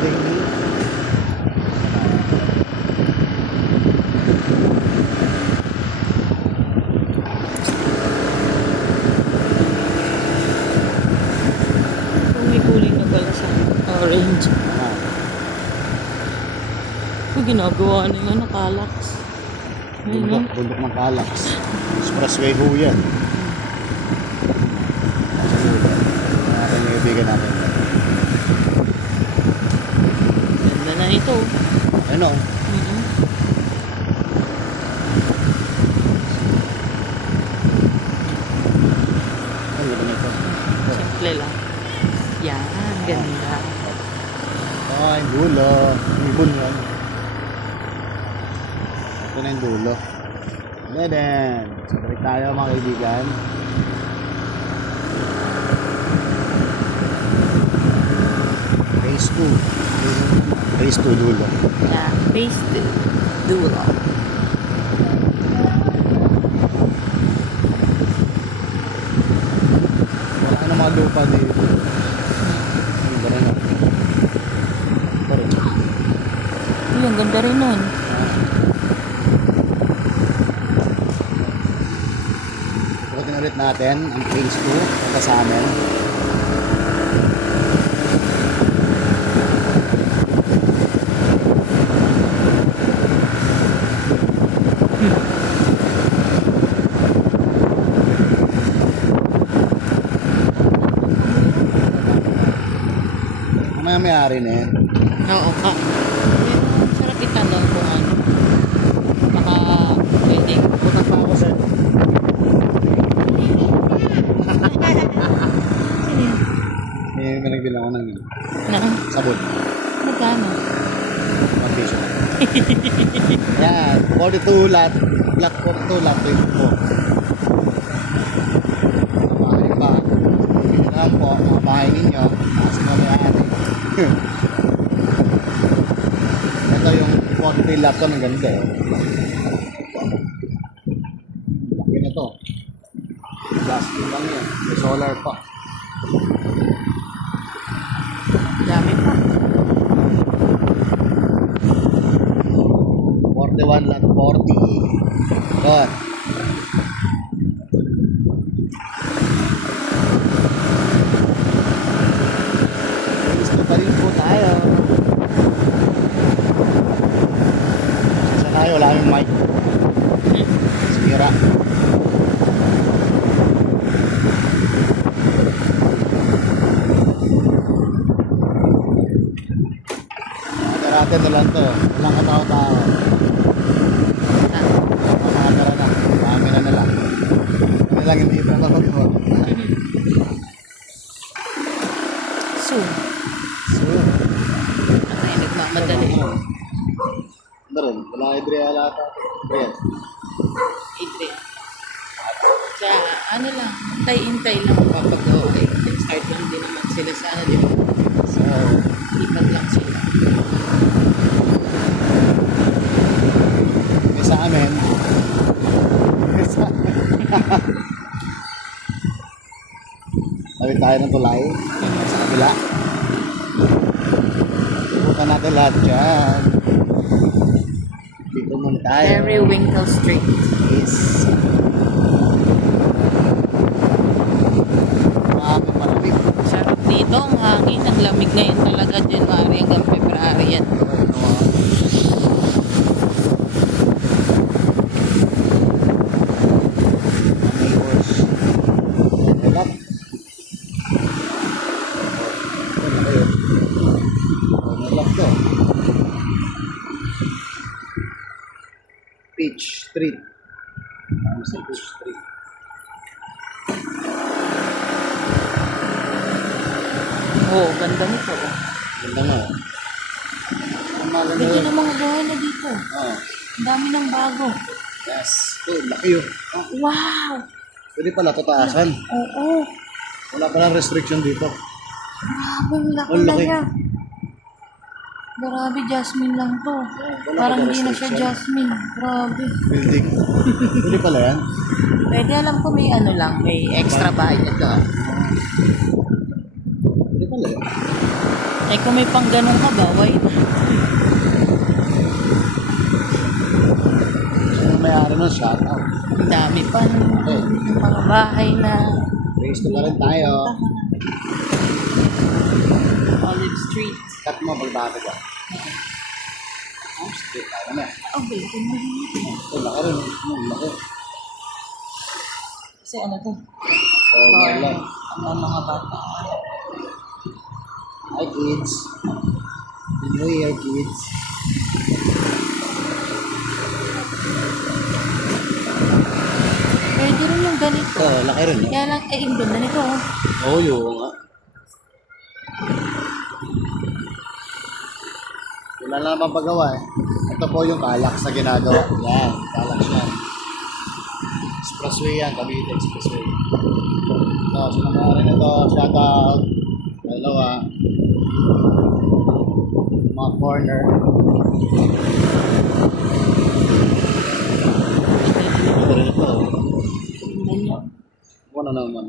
birthday ni Kulay na pala sa orange. Ito ginagawa na yung Calax. bundok ng Calax. Expressway ho yan. Natin yung ibigan natin. Ganda na ito. Ano? Ano ba nito? Simple lang. Yan, ganda. Ay, dulo. Ibon yan. Ito na yung dulo. Then, sabalik tayo mga kaibigan. Phase 2. Phase 2 dulo. Yeah, face dulo. Wala na mga lupa dito. Ang ganda na. Ito rin. Uy, ang ganda rin nun. Ikutin ulit natin ang phase 2 punta sa amin. Mamaya may-ari na yan. Oo ka. Pero sarap itanong kung ano. Baka pwede. Putak pa ako sir. May nagbilang ako ng Na? sabon. Magkano? 1 piso. Yan. 42 lot. Black 42 lot. 24. Bahay pa. Hindi na lang po. Mga bahay ninyo. Kasi na may-ari. Ito yung 40 lot ko. Ang ganda. Laki na to. Plastic lang yan. May solar pa. Dami pa. 41 lot 40. Doon. Gusto pa rin po tayo. Saan tayo? Wala yung mic. Sira. Natin na lang to. Walang katao-tao. Mga tara na. Dami na nila. Ano lang hindi pa nakapag-report. Soon. So, Ay, nagmamadali. ano rin? Wala Adria ata. Ayan. Idre. Sa ano lang, hintay-hintay lang papagawa. Start lang din naman sila sa ano, di ba? So, Lipat lang sila. sa amin. Sa amin. Tawid tayo ng tulay. Sa kabila. Pupunta natin lahat dyan. Dito muna tayo. Periwinkle Street. Yes. Malamig. Sarap dito, ang hangin, ang lamig ngayon talaga, January hanggang February yan. Neighbors. Helap. Helap to. Peach Street. Ano sa Peach Street? Oo, ganda nito. Ganda nga. Ang mahal na Ganda yun. ng mga bahay na dito. Oh, Ang dami ng bago. yes. Oh, laki yun. Oh, Wow! pwede pala tataasan. Oo. Wala palang restriction dito. Grabe, ang laki Ang na laki. niya. Grabe, Jasmine lang to. wala Parang pa hindi na siya restriction. Jasmine. Grabe. Building. Pwede pala yan. Pwede, alam ko may ano lang, may extra bahay na doon. Pwede pala yan. Eh kung may pang ganun ka ba, why not? Sino may-ari nun? Shout out. Ang dami pa ng mga bahay na Race to pa rin tayo. Olive Street. Cut mo pagbata ka. Oh, straight tayo na. Okay, Ito, laki rin. Laki. kasi ano to? Oh, lang. Ang mga bata. Hi kids. New Year kids. Pwede rin yung ganito. Ito, laki rin. Kaya lang, eh, ang ganda nito. Oh. Oo, yung nga. Wala na naman paggawa eh. Ito po yung Calax na ginagawa. Yan, Calax yan. Expressway yan, Cavite Expressway. Ito, sinamari na ito. Shout out. Dalawa. Mga corner. Ito rin ito. Ganyan. Ano naman.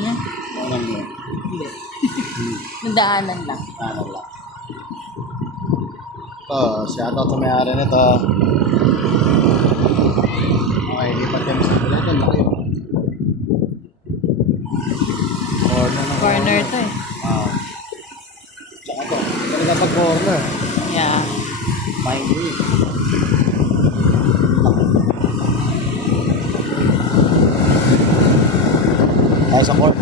Yan. Ano naman. Hindi. Nadaanan lang. Ano lang. Ito, shout out sa may-ari nito. Okay, lipat kami sa ito. Ito, laki. Corner ng Corner to eh. Wow. Tsaka ito, talaga pag corner. Yeah. Pine green. Tayo sa court.